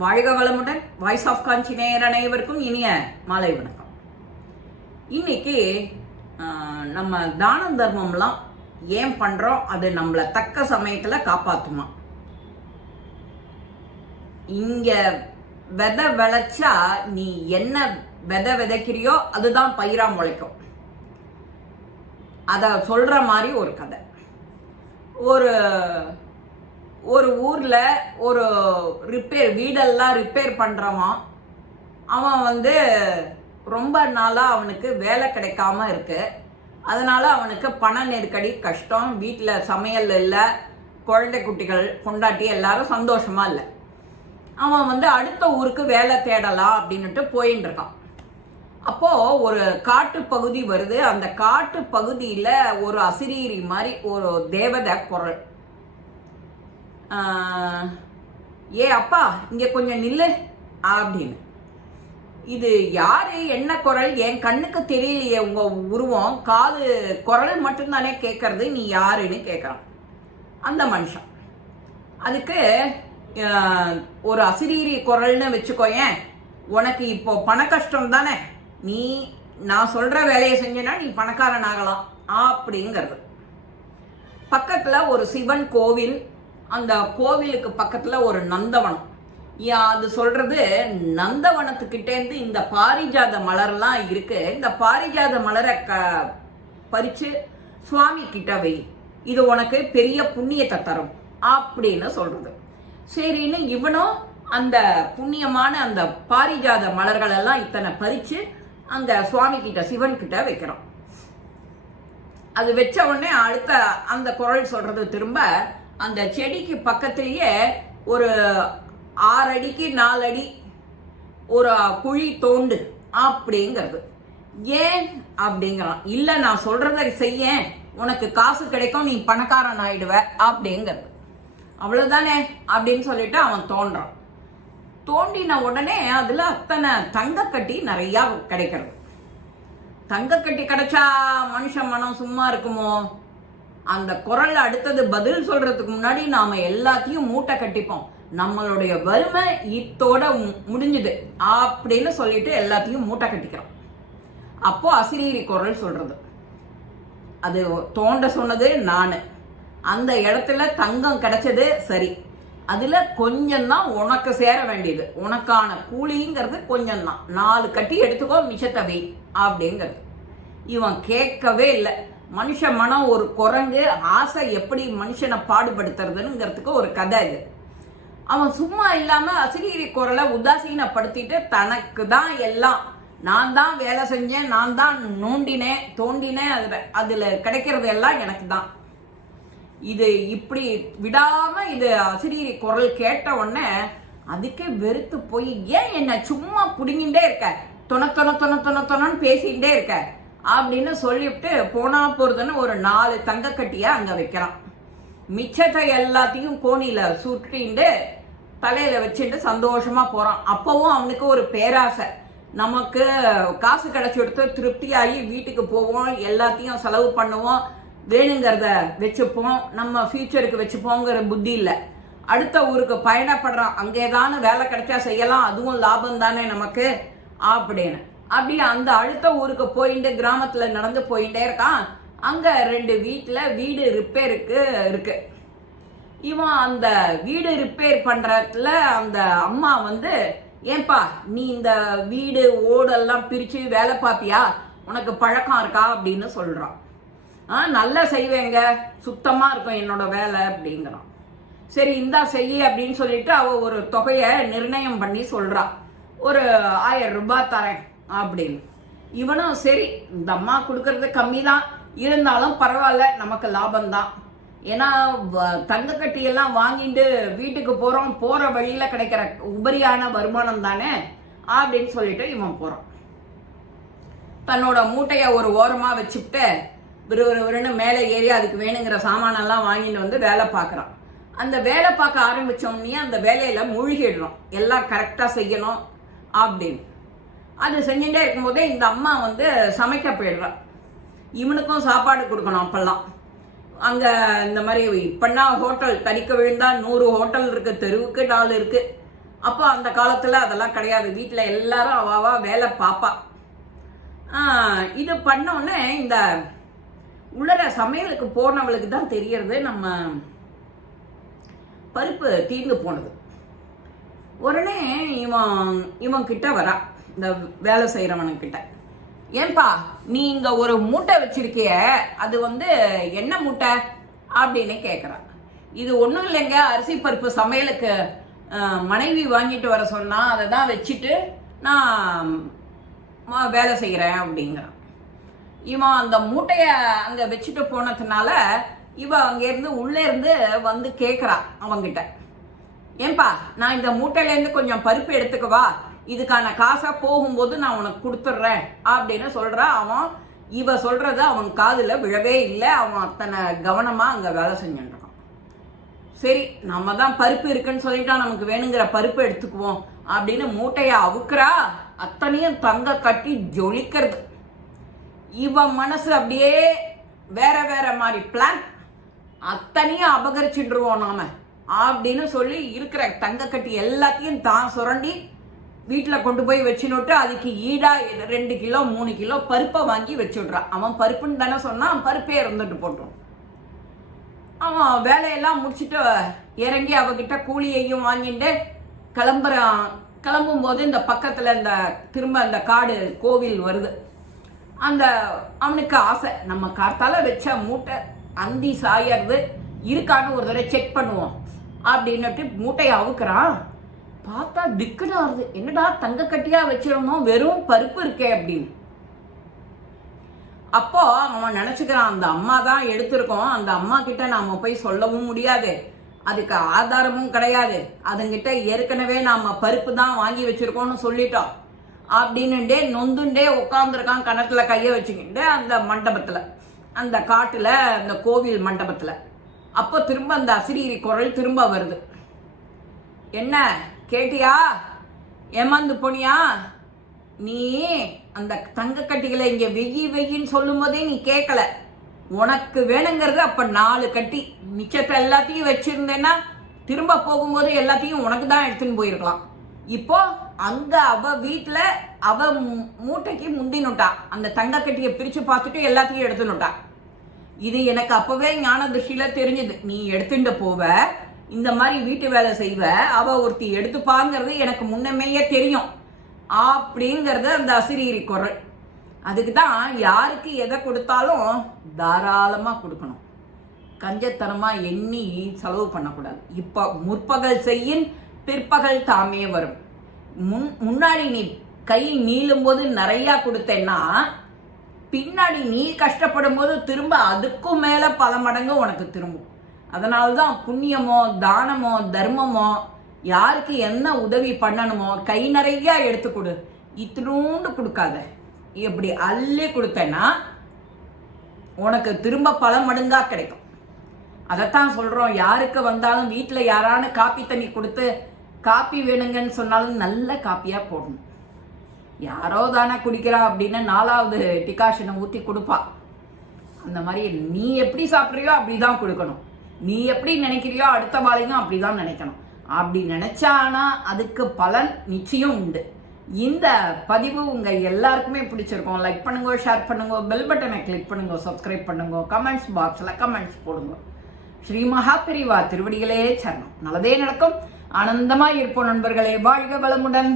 வாழ்க வளமுடன். Voice of காஞ்சி நேயர் அனைவருக்கும் இனிய மாலை வணக்கம். இன்னைக்கு நம்ம தான தர்மம்லாம் ஏன் பண்றோம், அது நம்மளை தக்க சமயத்துல காப்பாத்துமா? இங்க விதை விளைச்சா நீ என்ன விதை விதைக்கிறியோ அதுதான் பயிரா முளைக்கும். அத சொல்ற மாதிரி ஒரு கதை. ஒரு ஊர்ல ஒரு வீடெல்லாம் ரிப்பேர் பண்றவன், அவன் ரொம்ப நாளா அவனுக்கு வேலை கிடைக்காம இருக்கு. அதனால அவனுக்கு பண நெருக்கடி, கஷ்டம், வீட்டில் சமையல் இல்லை, குழந்தை குட்டிகள் பொண்டாட்டி எல்லாரும் சந்தோஷமா இல்லை. அவன் அடுத்த ஊருக்கு வேலை தேடலாம் அப்படின்னுட்டு போயின்னு இருக்கான். அப்போ ஒரு காட்டு பகுதி வருது. அந்த காட்டு பகுதியில ஒரு அசிரீரி மாதிரி ஒரு தேவதை குரல், ஏ அப்பா இங்க கொஞ்சம் நில்லு அப்படின்னு. இது யாரு, என்ன குரல், என் கண்ணுக்கு தெரியலையே, உங்க உருவம், காது குரல் மட்டும்தானே கேட்கறது, நீ யாருன்னு கேட்கறான் அந்த மனுஷன். அதுக்கு ஒரு அசிரீரி குரல்னு வச்சுக்கோயேன், உனக்கு இப்போ பண கஷ்டம் தானே, நான் சொல்ற வேலையை செஞ்சேன்னா நீ பணக்காரன் ஆகலாம் அப்படிங்கிறது. பக்கத்துல ஒரு சிவன் கோவில், அந்த கோவிலுக்கு பக்கத்துல ஒரு நந்தவனம். அது சொல்றது, நந்தவனத்துக்கிட்டேருந்து இந்த பாரிஜாத மலர்லாம் இருக்கு, இந்த பாரிஜாத மலரை பறிச்சு சுவாமி கிட்ட வை, இது உனக்கு பெரிய புண்ணியத்தை தரும் அப்படின்னு சொல்றது. சரின்னு இவனும் அந்த புண்ணியமான அந்த பாரிஜாத மலர்கள் எல்லாம் இத்தனை பறிச்சு அந்த சுவாமி கிட்ட, சிவன் கிட்ட வைக்கிறோம். அது வச்ச உடனே அடுத்த அந்த குரல் சொல்றது, திரும்ப அந்த செடிக்கு பக்கத்திலேயே ஒரு 6 அடிக்கு 4 அடி ஒரு குழி தோண்டு அப்படிங்கிறது. ஏன் அப்படிங்கிறான். இல்ல நான் சொல்றதை செய்ய, உனக்கு காசு கிடைக்கும், நீ பணக்காரன் ஆயிடுவ அப்படிங்கிறது. அவ்வளவுதானே அப்படின்னு சொல்லிட்டு அவன் தோன்றான். தோண்டின உடனே அதுல அத்தனை தங்கக்கட்டி நிறைய கிடைக்கிறது. தங்கக்கட்டி கிடைச்சா மனுஷன் மனம் சும்மா இருக்குமோ? அந்த குரல் அடுத்தது பதில் சொல்றதுக்கு முன்னாடி நாம எல்லாத்தையும் மூட்டை கட்டிப்போம், நம்மளுடைய வறுமை இத்தோட முடிஞ்சுது அப்படின்னு சொல்லிட்டு எல்லாத்தையும் மூட்டை கட்டிக்கிறோம். அப்போ அசிரீரி குரல் சொல்றது, அது தோண்ட சொன்னது நானு, அந்த இடத்துல தங்கம் கிடைச்சது சரி, அதுல கொஞ்சம் தான் உனக்கு சேர வேண்டியது, உனக்கான கூலிங்கிறது கொஞ்சம் தான், 4 கட்டி எடுத்துக்கோ, மிச்சத்தை வை அப்படிங்கிறது. இவன் கேட்கவே இல்லை. மனுஷ மனம் ஒரு குரங்கு, ஆசை எப்படி மனுஷனை பாடுபடுத்துறதுங்கிறதுக்கு ஒரு கதை இது. அவன் சும்மா இல்லாம அசிரீரி குரலை உதாசீனப்படுத்திட்டு, தனக்கு தான் எல்லாம், நான் தான் வேலை செஞ்சேன், நான் தான் நோண்டினேன் தோண்டினேன், அதுல கிடைக்கிறது எல்லாம் எனக்கு தான், இது இப்படி விடாம இது அசிரீரி குரல் கேட்ட உடனே அதுக்கே வெறுத்து போய், ஏன் என்ன சும்மா புடுங்கிட்டே இருக்க, தொணன்னு பேசிகிட்டே இருக்க அப்படின்னு சொல்லிவிட்டு போனா போறதுன்னு ஒரு 4 தங்கக்கட்டியா அங்க வைக்கிறான். மிச்சத்தை எல்லாத்தையும் கோணியில சுற்றிண்டு தலையில வச்சுட்டு சந்தோஷமா போறான். அப்பவும் அவனுக்கு ஒரு பேராசை, நமக்கு காசு கிடைச்சி எடுத்து திருப்தியாகி வீட்டுக்கு போவோம், எல்லாத்தையும் செலவு பண்ணுவோம், வேணுங்கிறத வச்சுப்போம், நம்ம ஃபியூச்சருக்கு வச்சுப்போங்கிற புத்தி இல்லை. அடுத்த ஊருக்கு பயணப்படுறான், அங்கேதானு வேலை கிடைச்சா செய்யலாம், அதுவும் லாபம் தானே நமக்கு அப்படின்னு. அப்படி அந்த அடுத்த ஊருக்கு போயிட்டு கிராமத்துல நடந்து போயிட்டே இருக்கான். அங்க 2 வீட்டுல வீடு ரிப்பேருக்கு இருக்கு. இவன் அந்த வீடு ரிப்பேர் பண்றதுல அந்த அம்மா ஏன்பா நீ இந்த வீடு ஓடெல்லாம் பிரிச்சு வேலை பார்ப்பியா, உனக்கு பழக்கம் இருக்கா அப்படின்னு சொல்றான். நல்லா செய்வேங்க, சுத்தமா இருக்கும் என்னோட வேலை அப்படிங்கிறான். சரி இந்தா செய்ய அப்படின்னு சொல்லிட்டு அவ ஒரு தொகையை நிர்ணயம் பண்ணி சொல்றான், ஒரு 1000 ரூபாய் தரேன் அப்படின்னு. இவனும் சரி, இந்த அம்மா கொடுக்கறது கம்மி தான், இருந்தாலும் பரவாயில்ல, நமக்கு லாபம் தான், ஏன்னா தங்கக்கட்டி எல்லாம் வாங்கிட்டு வீட்டுக்கு போறோம், போற வழியில கிடைக்கிற உபரியான வருமானம் தானே அப்படின்னு சொல்லிட்டு இவன் போறான். தன்னோட மூட்டைய ஒரு ஓரமா வச்சுட்டு விறுவிறுன்னு மேலே ஏறி அதுக்கு வேணுங்கிற சாமானெல்லாம் வாங்கிட்டு வேலை பார்க்குறான். அந்த வேலை பார்க்க ஆரம்பிச்சோம்னே அந்த வேலையில மூழ்கிடுறோம், எல்லாம் கரெக்டா செய்யணும் அப்படின்னு. அது செஞ்சுட்டே இருக்கும்போதே இந்த அம்மா சமைக்க போயிடுறான். இவனுக்கும் சாப்பாடு கொடுக்கணும். அப்பெல்லாம் அங்க இந்த மாதிரி இப்பன்னா ஹோட்டல் தடிக்க விழுந்தா 100 ஹோட்டல் இருக்கு, தெருவுக்கு 4 இருக்கு. அப்போ அந்த காலத்தில் அதெல்லாம் கிடையாது. வீட்டில் எல்லாரும் அவாவா வேலை பாப்பா. இது பண்ணோடனே இந்த உள்ளர சமையலுக்கு போனவளுக்கு தான் தெரியறது நம்ம பருப்பு தீர்ந்து போனது. உடனே இவன் கிட்ட வரா, இந்த வேலை செய்யறவனுக்கிட்ட, ஏன்பா நீ இங்க ஒரு மூட்டை வச்சிருக்கிய, அது என்ன மூட்டை அப்படின்னு கேட்குறான். இது ஒன்றும் இல்லைங்க, அரிசி பருப்பு சமையலுக்கு மனைவி வாங்கிட்டு வர சொன்னா, அதை தான் வச்சுட்டு நான் வேலை செய்கிறேன் அப்படிங்கிறான். இவன் அந்த மூட்டையை அங்கே வச்சுட்டு போனதுனால இவன் அங்கேருந்து உள்ளே இருந்து கேட்குறான் அவங்கிட்ட, ஏன்பா நான் இந்த மூட்டையிலேருந்து கொஞ்சம் பருப்பு எடுத்துக்கவா, இதுக்கான காசை போகும்போது நான் உனக்கு கொடுத்துட்றேன் அப்படின்னு சொல்கிறான். இவ சொல்கிறது அவன் காதில் விழவே இல்லை. அவன் அத்தனை கவனமாக அங்கே வேலை செஞ்சுட்டு இருக்கான். சரி, நம்ம தான் பருப்பு இருக்குன்னு சொல்லிட்டா நமக்கு வேணுங்கிற பருப்பு எடுத்துக்குவோம் அப்படின்னு மூட்டையை அவுக்குறா. அத்தனையும் தங்க கட்டி ஜொலிக்கிறது. இவன் மனசு அப்படியே வேற வேற மாதிரி பிளான், அத்தனையும் அபகரிச்சுடுவோம் நாம அப்படின்னு சொல்லி இருக்கிற தங்க கட்டி எல்லாத்தையும் தான் சுரண்டி வீட்டில் கொண்டு போய் வச்சுனுட்டு அதுக்கு ஈடா 2 கிலோ 3 கிலோ பருப்பை வாங்கி வச்சுடுறான். அவன் பருப்புன்னு தானே சொன்னான், பருப்பே இருந்துட்டு போட்டோம். அவன் வேலையெல்லாம் முடிச்சுட்டு இறங்கி அவகிட்ட கூலியையும் வாங்கிட்டு கிளம்பும் போது இந்த பக்கத்துல திரும்ப இந்த காடு கோவில் வருது. அவனுக்கு ஆசை, நம்ம கார்த்தால வச்ச மூட்டை அந்தி சாயறது இருக்கான்னு ஒரு தடவை செக் பண்ணுவோம் அப்படின்னுட்டு மூட்டையை அவுக்குறான். பார்த்தா திக்குன்னு வருது, என்னடா தங்க கட்டியா வச்சிருந்தோம், வெறும் பருப்பு இருக்கே அப்படின்னு. அப்போ அவன் நினைச்சுக்கிறான், அந்த அம்மா தான் எடுத்திருக்கோம், அந்த அம்மா கிட்ட நாம போய் சொல்லவும் முடியாது, அதுக்கு ஆதாரமும் கிடையாது, அதுங்கிட்ட ஏற்கனவே நாம பருப்பு தான் வாங்கி வச்சிருக்கோம்னு சொல்லிட்டோம் அப்படின்னுட்டே நொந்துண்டே உட்காந்துருக்கான், கணத்துல கைய வச்சுக்கிட்டு அந்த மண்டபத்துல, அந்த காட்டுல, அந்த கோவில் மண்டபத்துல. அப்போ திரும்ப அந்த அசிரீரி குரல் திரும்ப வருது, என்ன கேட்டியா, ஏமாந்து போனியா, நீ அந்த தங்க கட்டிகளை இங்க வெயின்னு சொல்லும் போதே நீ கேட்கல, உனக்கு வேணுங்கிறது அப்ப 4 கட்டி, மிச்சத்தை எல்லாத்தையும் வச்சிருந்தேன்னா திரும்ப போகும்போது எல்லாத்தையும் உனக்கு தான் எடுத்துன்னு போயிருக்கலாம். இப்போ அங்க அவ வீட்டுல அவ மூட்டைக்கு முந்தினுட்டா, அந்த தங்க கட்டியை பிரிச்சு பார்த்துட்டு எல்லாத்தையும் எடுத்துனுட்டா. இது எனக்கு அப்பவே ஞான திருஷ்டியில தெரிஞ்சது, நீ எடுத்துட்டு போவ, இந்த மாதிரி வீட்டு வேலை செய்வ, அவ ஒருத்தி எடுத்துப்பாங்கிறது எனக்கு முன்னமேயே தெரியும் அப்படிங்கிறது அந்த அசிரீரி குரல். அதுக்கு தான் யாருக்கு எதை கொடுத்தாலும் தாராளமா கொடுக்கணும், கஞ்சத்தனமா எண்ணி செலவு பண்ணக்கூடாது. இப்ப முற்பகல் செய்யின் பிற்பகல் தாமே வரும். முன்னாடி நீ கை நீளும் போது நிறைய கொடுத்தேன்னா பின்னாடி நீ கஷ்டப்படும் போது திரும்ப அதுக்கும் மேல பல மடங்கு உனக்கு திரும்பும். அதனால்தான் புண்ணியமோ தானமோ தர்மமோ யாருக்கு என்ன உதவி பண்ணணுமோ கை நிறைய எடுத்து கொடு, இத்தினூண்டு கொடுக்காத. இப்படி அள்ளி கொடுத்தேன்னா உனக்கு திரும்ப பல மடங்கா கிடைக்கும். அதைத்தான் சொல்றோம், யாருக்கு வந்தாலும் வீட்டுல யாரானு காப்பி தண்ணி கொடுத்து காப்பி வேணுங்கன்னு சொன்னாலும் நல்ல காப்பியா போடணும். யாரோ தானே குடிக்கிறா அப்படின்னு 4வது டிகாஷனை ஊற்றி கொடுப்பா. அந்த மாதிரி நீ எப்படி சாப்பிட்றியோ அப்படிதான் கொடுக்கணும், நீ எப்படி நினைக்கிறியோ அடுத்த வாழையும் அப்படிதான் நினைக்கணும். அப்படி நினைச்சானா அதுக்கு பலன் நிச்சயம் உண்டு. இந்த பதிவு உங்க எல்லாருக்குமே பிடிச்சிருக்கும். லைக் பண்ணுங்க, ஷேர் பண்ணுங்க, பெல் பட்டனை கிளிக் பண்ணுங்க, சப்ஸ்கிரைப் பண்ணுங்க, கமெண்ட்ஸ் பாக்ஸ்ல கமெண்ட்ஸ் போடுங்க. ஸ்ரீ மகாபெரிவா திருவடிகளே சரணம். நல்லதே நடக்கும். ஆனந்தமாய் இருப்போம் நண்பர்களே. வாழ்க வளமுடன்.